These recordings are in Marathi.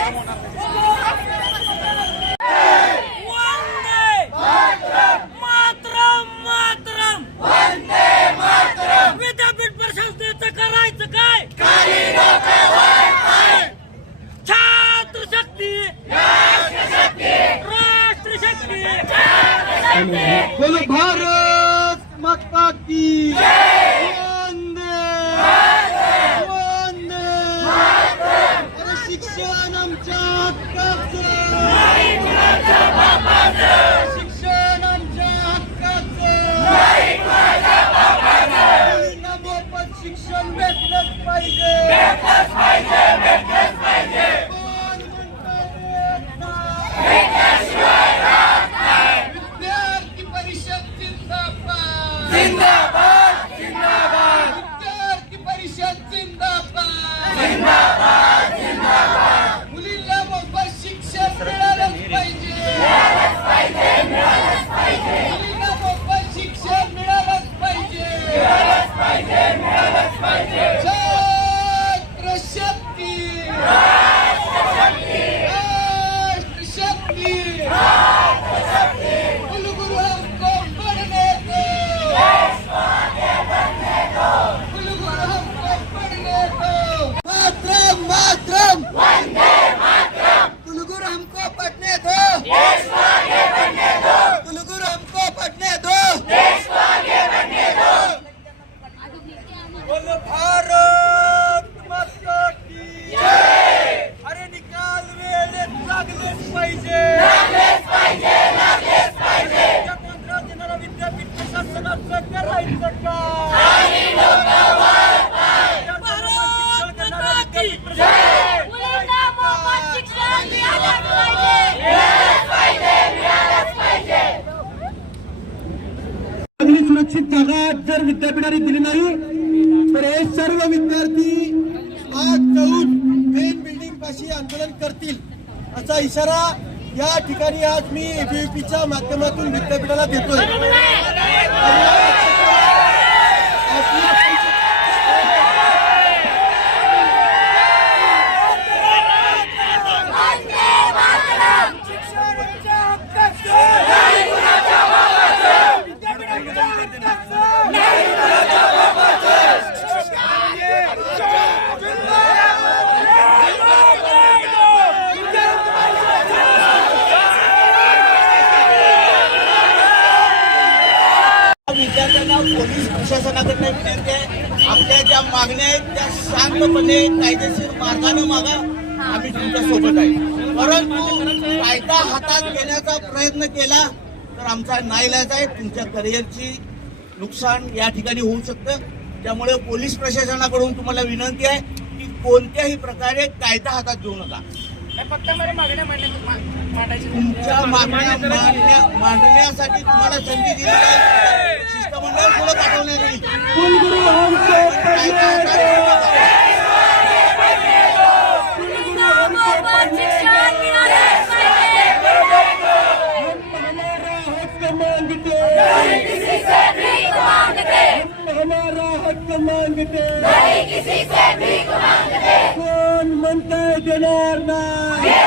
কেমন आणि आज मी एबीव्हीपीच्या माध्यमातून विद्यापीठाला देतोय. प्रशासनाकडनं विनंती आहे आपल्या ज्या मागण्या आहेत त्या शांतपणे कायदेशीर मार्गाने मागा. आम्ही तुमच्यासोबत आहे. परंतु कायदा हातात घेण्याचा प्रयत्न केला तर आमचा नाईलाज आहे. तुमच्या करिअरची नुकसान या ठिकाणी होऊ शकतं. त्यामुळे पोलीस प्रशासनाकडून तुम्हाला विनंती आहे की कोणत्याही प्रकारे कायदा हातात घेऊ नका. तुमच्या मागण्या मांडण्या मांडण्यासाठी तुम्हाला संधी दिली शिष्टमंडळ पुढे पाठवण्यात येईल कुलगुरू हमको कायदा हातात घेऊ नका. मुलींना मोफत शिक्षण मिळालंच पाहिजे हमारा हक मांगते नहीं किसी से भीख मांगते हमारा हक मांगते नहीं किसी से भीख मांगते कोण म्हणतंय देणार नाही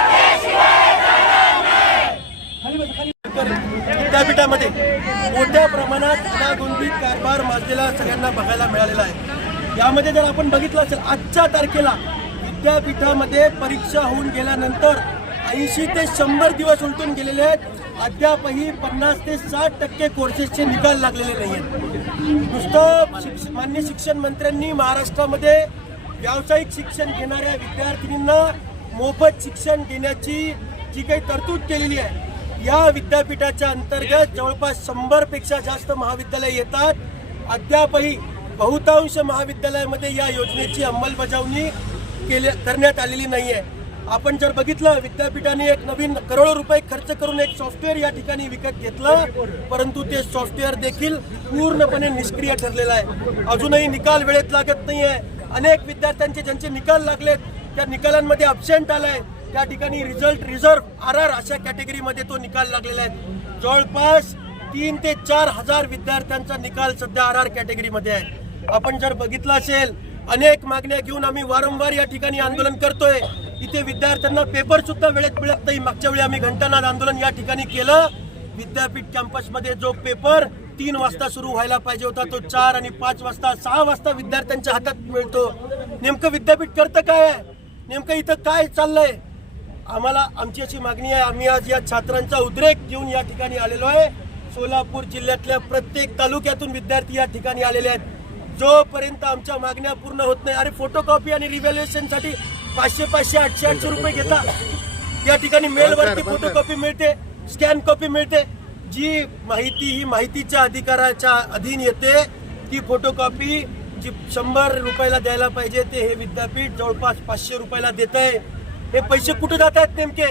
विद्यापीठामध्ये मोठ्या प्रमाणात गुंतीत कारभार माजलेला सगळ्यांना बघायला मिळालेला आहे. यामध्ये जर आपण बघितलं असेल आजच्या तारखेला विद्यापीठामध्ये परीक्षा होऊन गेल्यानंतर ऐंशी ते शंभर दिवस उलटून गेलेले आहेत. अद्यापही पन्नास ते साठ टक्के कोर्सेसचे निकाल लागलेले नाही आहेत नुसतं शिक्ष मान्य शिक्षण मंत्र्यांनी महाराष्ट्रामध्ये व्यावसायिक शिक्षण घेणाऱ्या विद्यार्थिनींना मोफत शिक्षण देण्याची जी काही तरतूद केलेली आहे या विद्यापीठाच्या अंतर्गत जवळपास शंभरपेक्षा जास्त महाविद्यालय येतात. अद्यापही बहुतांश महाविद्यालयामध्ये या योजनेची अंमलबजावणी केले करण्यात आलेली नाही आहे आपण जर बघितलं विद्यापीठाने एक नवीन करोडो रुपये खर्च करून एक सॉफ्टवेअर या ठिकाणी विकत घेतलं परंतु ते सॉफ्टवेअर देखील पूर्णपणे निष्क्रिय ठरलेलं आहे. अजूनही निकाल वेळेत लागत नाही आहे अनेक विद्यार्थ्यांचे ज्यांचे निकाल लागलेत त्या निकालांमध्ये अबसेंट आलाय. त्या ठिकाणी रिझल्ट रिझर्व आर आर अशा कॅटेगरीमध्ये तो निकाल लागलेला आहे. जवळपास तीन ते चार हजार विद्यार्थ्यांचा निकाल सध्या आर आर कॅटेगरीमध्ये आहे. आपण जर बघितलं असेल अनेक मागण्या घेऊन आम्ही वारंवार या ठिकाणी आंदोलन करतोय. इथे विद्यार्थ्यांना पेपर सुद्धा वेळेत मिळत नाही. मागच्या वेळी आम्ही घंटानाद आंदोलन या ठिकाणी केलं. विद्यापीठ कॅम्पसमध्ये जो पेपर तीन वाजता सुरू व्हायला पाहिजे होता तो चार आणि पाच वाजता सहा वाजता विद्यार्थ्यांच्या हातात मिळतो. नेमकं विद्यापीठ करतं काय आहे? नेमकं इथं काय चाललंय? आम्हाला आमची अशी मागणी आहे. आम्ही आज या छात्रांचा उद्रेक घेऊन या ठिकाणी आलेलो आहे. सोलापूर जिल्ह्यातल्या प्रत्येक तालुक्यातून विद्यार्थी या ठिकाणी आलेले आहेत. जोपर्यंत आमच्या मागण्या पूर्ण होत नाही अरे फोटोकॉपी आणि रिव्हॅल्युएशनसाठी पाचशे पाचशे आठशे आठशे रुपये घेतात या ठिकाणी मेलवरती फोटोकॉपी मिळते स्कॅन कॉपी मिळते. जी माहिती ही माहितीच्या अधिकाराच्या अधीन येते ती फोटोकॉपी जी शंभर रुपयाला द्यायला पाहिजे ते हे विद्यापीठ जवळपास पाचशे रुपयाला देत आहे हे पैसे कुठे जात आहेत नेमके?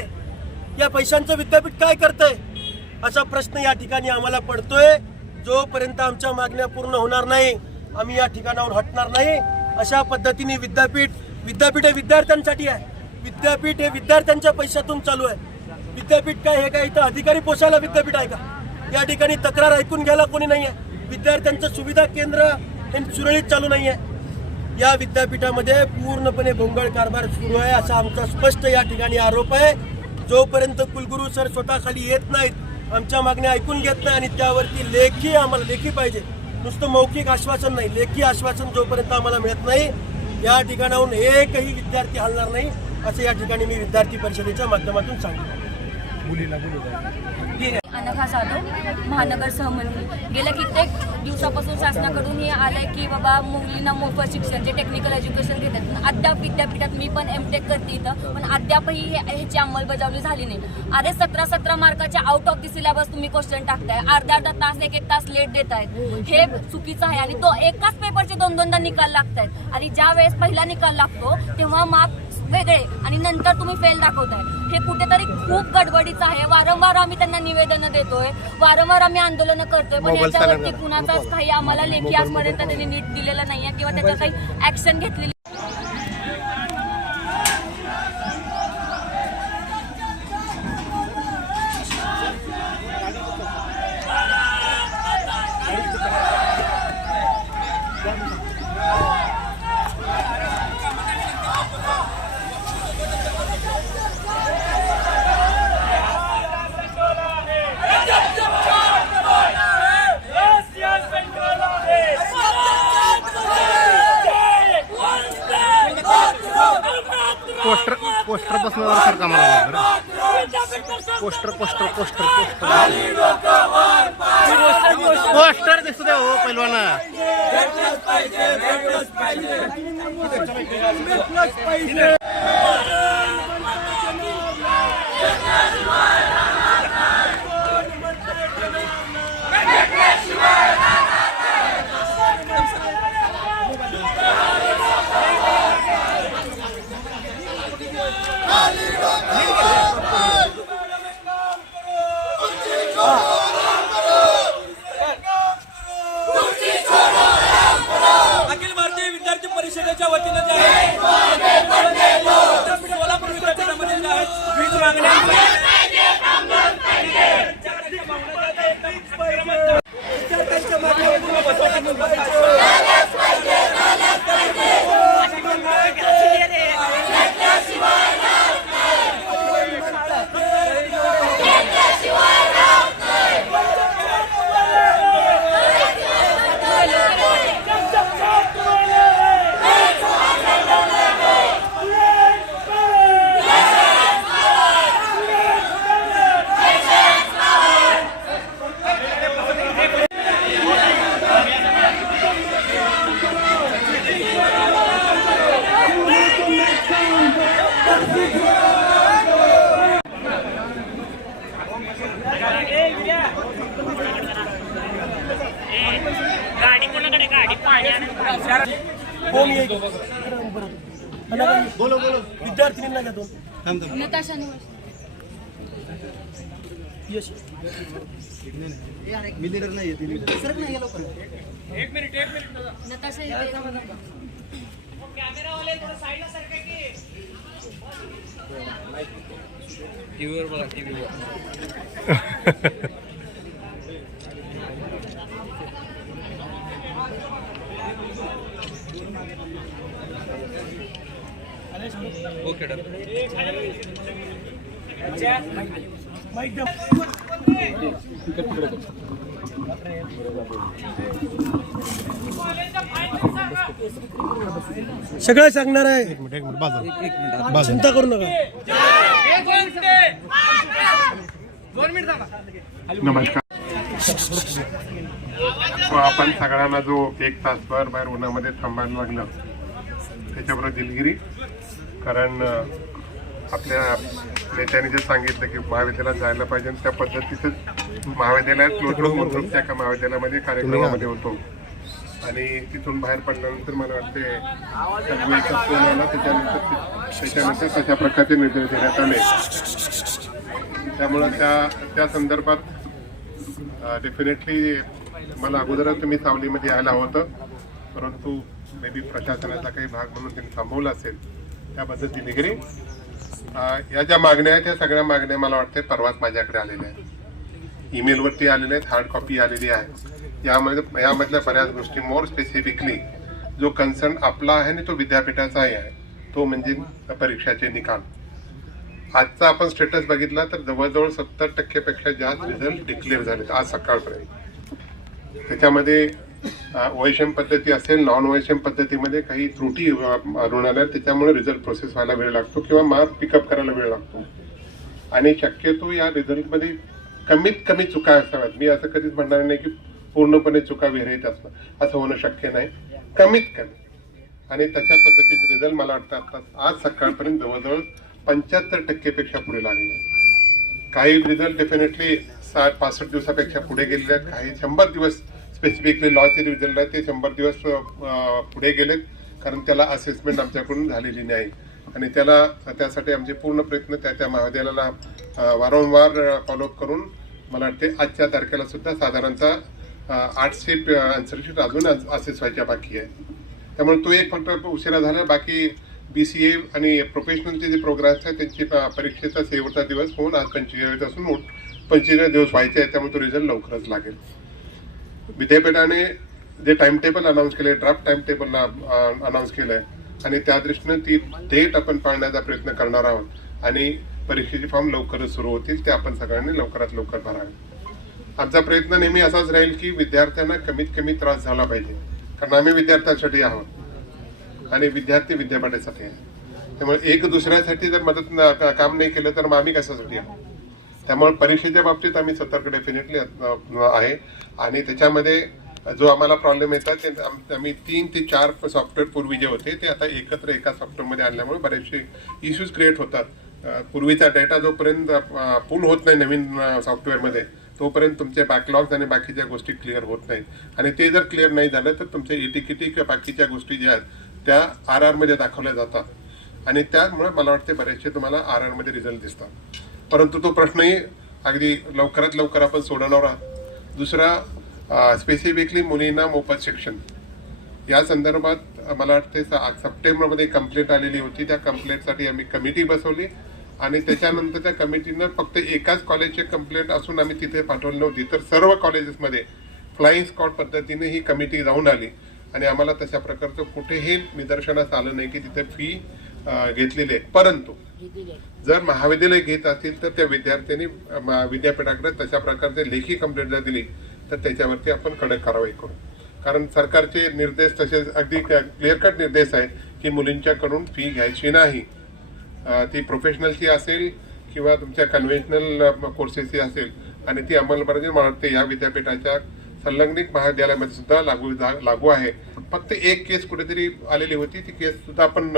या पैशांचं विद्यापीठ काय करतंय? असा प्रश्न या ठिकाणी आम्हाला पडतोय. जोपर्यंत आमच्या मागण्या पूर्ण होणार नाही आम्ही या ठिकाणाहून हटणार नाही. अशा पद्धतीने विद्यापीठ विद्यापीठ हे विद्यार्थ्यांसाठी आहे. विद्यापीठ हे विद्यार्थ्यांच्या पैशातून चालू आहे. विद्यापीठ काय हे काय इथं अधिकारी पोसायला विद्यापीठ आहे का? या ठिकाणी तक्रार ऐकून घ्यायला कोणी नाही आहे विद्यार्थ्यांचं सुविधा केंद्र हे सुरळीत चालू नाही आहे या विद्यापीठामध्ये पूर्णपणे भोंगळ कारभार सुरू आहे असा आमचा स्पष्ट या ठिकाणी आरोप आहे. जोपर्यंत कुलगुरू सर स्वतः खाली येत नाहीत आमच्या मागण्या ऐकून घेत नाही आणि त्यावरती लेखी आम्हाला लेखी पाहिजे. नुसतं मौखिक आश्वासन नाही लेखी आश्वासन जोपर्यंत आम्हाला मिळत नाही या ठिकाणाहून एकही विद्यार्थी हलणार नाही असं या ठिकाणी मी विद्यार्थी परिषदेच्या माध्यमातून सांगितलं अनघा जाधव महानगर सहमंत्री गेल्या कित्येक दिवसापासून शासनाकडून हे आलंय की बाबा मुलींना मोफत शिक्षण जे टेक्निकल एज्युकेशन घेतात. अद्याप विद्यापीठात मी पण एम टेक करते इथं पण अद्यापही हे- ह्याची अंमलबजावणी झाली नाही. अरे सतरा सतरा मार्काच्या आउट ऑफ द सिलेबस तुम्ही क्वेश्चन टाकताय. अर्धा अर्धा तास एक एक तास लेट देत आहेत हे चुकीचं आहे. आणि तो एकाच पेपरचे दोन दोनदा निकाल लागतायत. आणि ज्या वेळेस पहिला निकाल लागतो तेव्हा मार्क वेगळे आणि नंतर तुम्ही फेल दाखवताय. हे कुठेतरी खूप गडबडीचं आहे. वारंवार आम्ही त्यांना निवेदनं देतोय. वारंवार आम्ही आंदोलनं करतोय. पण याच्यावरती कुणाचाच काही आम्हाला लेखी आजपर्यंत त्यांनी नीट दिलेलं नाहीये किंवा त्याच्यावर काही ऍक्शन घेतलेली पोस्टर पोस्टरपासून जरा सरका मला poster poster poster poster. Poster दिसू द्या हो पैलवाना. बोलो बोलो. विद्यार्थिनींना घ्या दोन. नताशा यश. नताशा कॅमेरावाले थोडं साईडला सरका की. टीव्हीवर बघा टीव्हीवर सगळं सांगणार आहे. एक मिनिट एक मिनिट बाजू चिंता करू नका. नमस्कार. आपण सगळ्यांना जो एक तासभर बाहेर उन्हामध्ये थांबायला लागलं त्याच्याबरोबर दिलगिरी. कारण आपल्या नेत्याने जे सांगितलं की महाविद्यालयात जायला पाहिजे आणि त्या पद्धतीचं महाविद्यालयात लोटलो म्हणून त्या का महाविद्यालयामध्ये कार्यक्रमामध्ये होतो. आणि तिथून बाहेर पडल्यानंतर मला वाटते त्याच्यानंतर त्याच्यानंतर तशा प्रकारचे निर्देश देण्यात आले. त्यामुळं त्या त्या संदर्भात डेफिनेटली मला अगोदरच तुम्ही सावलीमध्ये यायला होतं. परंतु मे बी प्रशासनाचा काही भाग म्हणून त्यांनी थांबवलं असेल. त्याबद्दल पद्धतीने अ, या ज्या मागण्या आहेत त्या सगळ्या मागण्या मला वाटते परवाच माझ्याकडे आलेल्या आहेत. ईमेलवरती आलेल्या आहेत हार्ड कॉपी आलेली आहे. यामध्ये यामधल्या बऱ्याच गोष्टी मोर स्पेसिफिकली जो कन्सर्न आपला आहे आणि तो विद्यापीठाचाही आहे तो म्हणजे परीक्षाचे निकाल. आजचा आपण स्टेटस बघितला तर जवळजवळ सत्तर टक्केपेक्षा जास्त रिझल्ट डिक्लेअर झाले आज सकाळपर्यंत. त्याच्यामध्ये वैषम पद्धती असेल नॉन वैषम पद्धतीमध्ये काही त्रुटी रुग्णालयात त्याच्यामुळे रिझल्ट प्रोसेस व्हायला वेळ लागतो किंवा मार्क पिकअप करायला वेळ लागतो. आणि शक्यतो या रिझल्टमध्ये कमीत कमी चुका असाव्यात. मी असं कधीच म्हणणार नाही की पूर्णपणे चुका विरहित असणं असं होणं शक्य नाही. कमीत कमी. आणि तशा पद्धतीचे रिझल्ट मला वाटतं आता आज सकाळपर्यंत जवळजवळ पंच्याहत्तर टक्केपेक्षा पुढे लागले. काही रिझल्ट डेफिनेटली साठ पासष्ट दिवसापेक्षा पुढे गेलेले आहेत. काही शंभर दिवस स्पेसिफिकली लॉचे रिझल्ट ते शंभर दिवस पुढे गेलेत. कारण त्याला असेसमेंट आमच्याकडून झालेली नाही. आणि त्याला त्यासाठी आमचे पूर्ण प्रयत्न त्या त्या महाविद्यालयाला वारंवार फॉलोअप करून मला वाटते आजच्या तारखेला सुद्धा साधारणतः आठशे आन्सरशीट अजून असेस व्हायच्या बाकी आहे त्यामुळे तो एक फक्त उशिरा झाला. बाकी बी सी ए आणि प्रोफेशनलचे जे प्रोग्राम्स आहेत त्यांची परीक्षेचा शेवटचा दिवस होऊन आज पंचेचाळीस असून पंचेचाळीस दिवस व्हायचे आहे त्यामुळे तो रिझल्ट लवकरच लागेल. विद्यापीठाने जे टाइम टेबल अनाऊन्स केले ड्राफ्ट टाइम टेबल अनाऊन्स केलंय आणि त्या दृष्टीने ती डेट आपण पाळण्याचा प्रयत्न करणार आहोत. आणि परीक्षेचे फॉर्म लवकरच सुरू होतील ते आपण सगळ्यांनी लवकरात लवकर भरावे. आमचा प्रयत्न नेहमी असाच राहील की विद्यार्थ्यांना कमीत कमी त्रास झाला पाहिजे. कारण आम्ही विद्यार्थ्यांसाठी आहोत. आणि विद्यार्थी विद्यापीठासाठी आहे. त्यामुळे एक दुसऱ्यासाठी जर मदत का- काम नाही केलं तर मग आम्ही कशासाठी आहोत? त्यामुळे परीक्षेच्या बाबतीत आम्ही सतर्क डेफिनेटली आहे. आणि त्याच्यामध्ये जो आम्हाला प्रॉब्लेम येतात ते आम- आम्ही तीन ते चार सॉफ्टवेअर पूर्वी जे होते ते आता एकत्र एका सॉफ्टवेअरमध्ये आणल्यामुळे बरेचसे इश्यूज क्रिएट होतात. पूर्वीचा डेटा जोपर्यंत पूल होत नाही नवीन सॉफ्टवेअरमध्ये तोपर्यंत तुमचे बॅकलॉग्स आणि बाकीच्या गोष्टी क्लिअर होत नाहीत. आणि ते जर क्लिअर नाही झालं तर तुमचे इटिकिटी किंवा बाकीच्या गोष्टी ज्या आहेत त्या आर आरमध्ये दाखवल्या जातात. आणि त्यामुळे मला वाटते बरेचसे तुम्हाला आर आरमध्ये रिझल्ट दिसतात. परंतु तो प्रश्नही अगदी लवकरात लवकर आपण सोडवणार आहात. दुसरा स्पेसिफिकली मुलींना मोफत शिक्षण. या संदर्भात मला वाटते स- सप्टेंबरमध्ये कंप्लेंट आलेली होती. त्या कंप्लेंटसाठी आम्ही कमिटी बसवली. आणि त्याच्यानंतर त्या कमिटीनं फक्त एकाच कॉलेजचे कंप्लेंट असून आम्ही तिथे पाठवली नव्हती. तर सर्व कॉलेजेसमध्ये फ्लाईंग स्कॉट पद्धतीने ही कमिटी जाऊन आली. आणि आम्हाला तशा प्रकारचं कुठेही निदर्शनास आलं नाही की तिथे फी घेतलेली आहे परंतु जर महाविद्यालय घेत असतील तर त्या विद्यार्थ्यांनी विद्यापीठाकडे तशा प्रकारचे लेखी कंप्लेंट जर दिली तर त्याच्यावरती आपण कडक कारवाई करू. कारण सरकारचे निर्देश तसे अगदी क्लिअर कट निर्देश आहे की मुलींच्याकडून फी घ्यायची नाही. ती प्रोफेशनलची असेल किंवा तुमच्या कन्व्हेन्शनल कोर्सेसची असेल आणि ती अंमलबजावणी मला वाटते या विद्यापीठाच्या संलग्नित महाविद्यालयामध्ये सुद्धा लागू लागू आहे. फक्त एक केस कुठेतरी आलेली होती ती केस सुद्धा आपण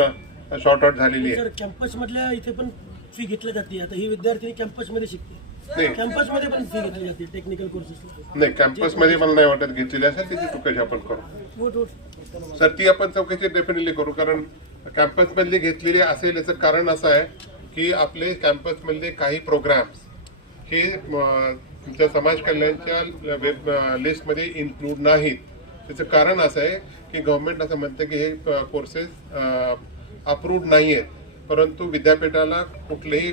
शॉर्ट आउट झालेली आहे. सर कॅम्पस मधल्या इथे पण फी घेतली जाते. आता ही विद्यार्थी कॅम्पसमध्ये शिकते. नाही. कॅम्पसमध्ये पण फी घेतली जाते टेक्निकल कोर्सेस नाही कॅम्पसमध्ये मला नाही वाटत घेतलेली असेल त्याची चौकशी आपण करू. सर ती आपण चौकशी डेफिनेटली करू कारण कॅम्पस मधली घेतलेली असेल याचं कारण असं आहे की आपले कॅम्पस मधले काही प्रोग्राम्स हे अं, तुमच्या समाज कल्याणच्या वेब लिस्टमध्ये इन्क्लूड नाहीत. त्याचं कारण असं आहे की गव्हर्नमेंट असं म्हणतं की हे कोर्सेस अप्रूव्ड नाही आहेत परंतु विद्यापीठाला कुठलेही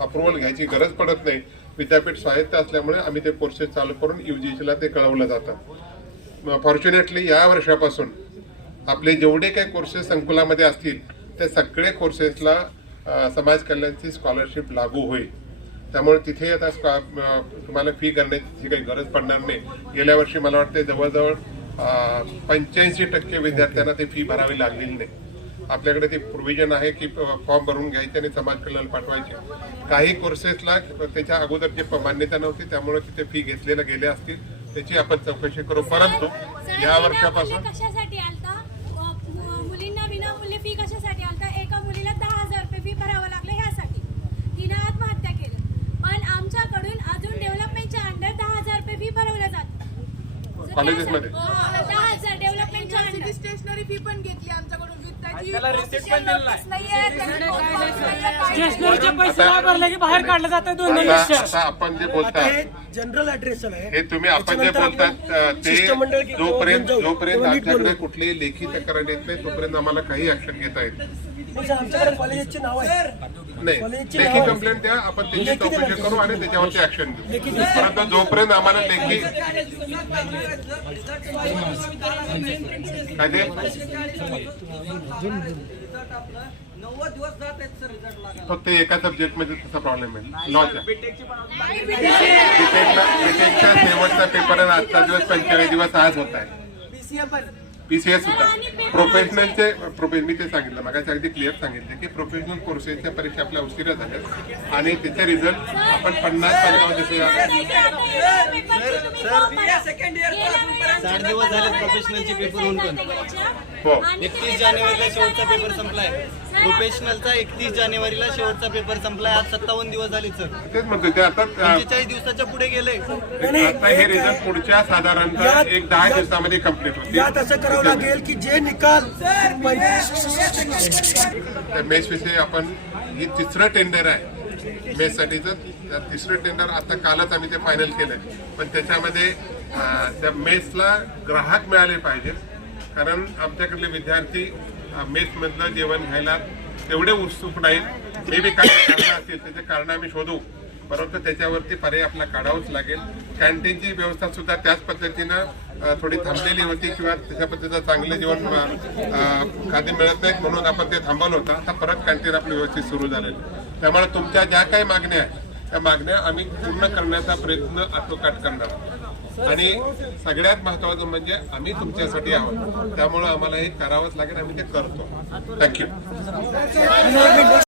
अप्रुव्हल घ्यायची गरज पडत नाही. विद्यापीठ स्वायत्त असल्यामुळे आम्ही ते कोर्सेस चालू करून युजीसीला ते कळवलं जातं. फॉर्च्युनेटली या वर्षापासून आपले जेवढे काही कोर्सेस संकुलामध्ये असतील ते सगळे कोर्सेसला समाज कल्याणची स्कॉलरशिप लागू होईल. त्यामुळे तिथे आता स्कॉ- तुम्हाला फी करण्याची काही गरज पडणार नाही. गेल्या वर्षी मला वाटते जवळजवळ पंच्याऐंशी टक्के विद्यार्थ्यांना ते फी भरावी लागलेली नाही. आपल्याकडे ते प्रोव्हिजन आहे की फॉर्म भरून घ्यायचे आणि समाज कल्याण पाठवायचे. काही कोर्सेसला त्याच्या अगोदरची प- मान्यता नव्हती त्यामुळे तिथे फी घेतलेल्या गेल्या असतील. त्याची आपण चौकशी करू. परंतु या वर्षापासून मुलींना विनामूल्य फी कशासाठी आलता? एका मुलीला दहा हजार रुपये फी भरावं लागलं ह्यासाठी. तिनं आत्महत्या केली. पण आमच्याकडून अजून डेव्हलपमेंटच्या अंडर दहा हजार रुपये फी भरवलं जातं. कॉलेजेसमध्ये दहा हजार डेव्हलपमेंटच्या अंडर स्टेशनरी फी पण घेतली आमच्याकडून वित्ताची त्याला रिसिप्ट पण दिलं नाही स्टेशनरीचे पैसे नाही भरले की बाहेर काढलं जातं दोन दोन आता लक्ष आता आपण जे आता बोलताय हे जनरल ऍड्रेस आहे हे तुम्ही आपण जे त्याच्यानंतर बोलतात आपण ते शिष्टमंडळ जोपर्यंत. जोपर्यंत नीट आमच्याकडे. कुठलीही लेखी तक्रार येत नाही तोपर्यंत आम्हाला काही ऍक्शन घेता येत नाही. पण सर, आमच्याकडे कॉलेजचे नाव आहे नाही लेखी कंप्लेंट द्या आपण त्याची द्या. करू आणि त्याच्यावरती ऍक्शन घेऊ. परंतु जोपर्यंत आम्हाला लेखी काय ते फक्त एका सब्जेक्टमध्ये तसा प्रॉब्लेम आहे बीटेकला बीटेकचा शेवटचा पेपर आणि आजचा दिवस पंचेचाळीस दिवस आज होत आहे पीसीएस सुद्धा. प्रोफेशनलचे प्रोफे मी ते सांगितलं मागाशी अगदी क्लिअर सांगितले की प्रोफेशनल कोर्सेसच्या परीक्षा आपल्या उशिरा झाल्या आणि त्याचे रिझल्ट आपण पन्नास पंचावन्न दिवस झाले प्रोफेशनलचे पेपर होऊन पण. एकतीस जानेवारीला शेवटचा पेपर संपलाय प्रोफेशनलचा एकतीस जानेवारीला शेवटचा पेपर संपलाय आज सत्तावन्न दिवस झाले सर तेच म्हणतो ते आता पंचेचाळीस दिवसाच्या पुढे गेले आता हे रिझल्ट पुढच्या साधारणतः एक दहा दिवसामध्ये कंप्लीट होतील यात असं करावं लागेल की जे निकाल त्या मेस विषयी आपण ही तिसरं टेंडर आहे मेस साठीचं तिसरं टेंडर आता कालच आम्ही ते फायनल केलंय पण त्याच्यामध्ये त्या मेसला ग्राहक मिळाले पाहिजे कारण आमच्याकडले विद्यार्थी मेसमधलं जेवण घ्यायला तेवढे उत्सुक नाहीत. मे बी काही कारण असतील त्याचे कारण आम्ही शोधू. परंतु त्याच्यावरती पर्याय आपला काढावाच लागेल. कॅन्टीनची व्यवस्था सुद्धा त्याच पद्धतीनं थोडी थांबलेली होती किंवा त्याच्या पद्धतीचं चांगलं जेवण अं, खाद्य मिळत नाहीत म्हणून आपण ते थांबवलं होतं. आता परत कॅन्टीन आपलं व्यवस्थित सुरू झालेलं. त्यामुळे तुमच्या ज्या काही मागण्या आहेत त्या मागण्या आम्ही पूर्ण करण्याचा प्रयत्न आटोकाट करणार आहोत. आणि सगळ्यात महत्वाचं म्हणजे आम्ही तुमच्यासाठी आहोत. त्यामुळं आम्हाला हे करावंच लागेल आम्ही ते करतो. थँक्यू